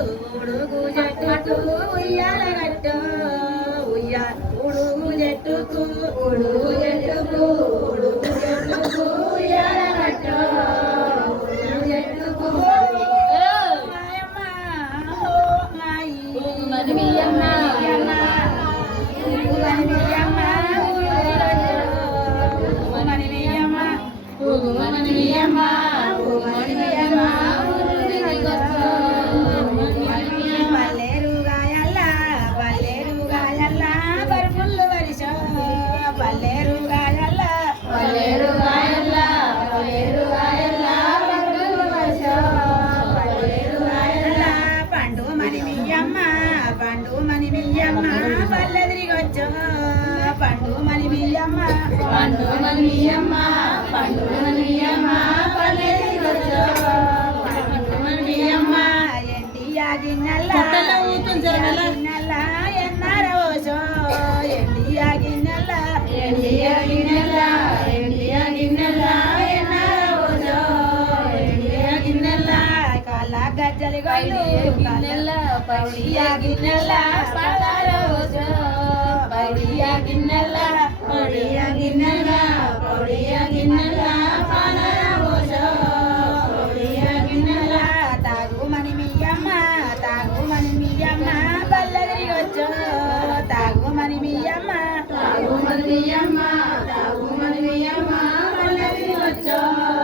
ఉడుగు జట్టుకు ఉయ్యాల గట్టు ఉడుగు జట్టుకు ఉడుగు జట్టుకు ఉడుగు జట్టుకు ఉయ్యాల గట్టు ఉడుగు జట్టుకు మాయమ్మ మాయి మియమ్మ పండు మని మియమ్మ పండు మని మియమ్మ పండు మని మియమ్మ పల్లెదిగొచ్చు పండు మని మియమ్మ ఎండియా గిన్నెల గిన్నెల ఎన్నారవోసో ఎండియా గిన్నెల ఎండియా గిన్నెల ఎండియా గిన్నెల ఎన్నారవోసో ఎండియా గిన్నెల కాల గజ్జలి గొల్లు గిన్నెల పడియా గిన్నెల పడారవోసో పడియా గిన్నెల పడియా గిన్నెల పడియా గిన్నెల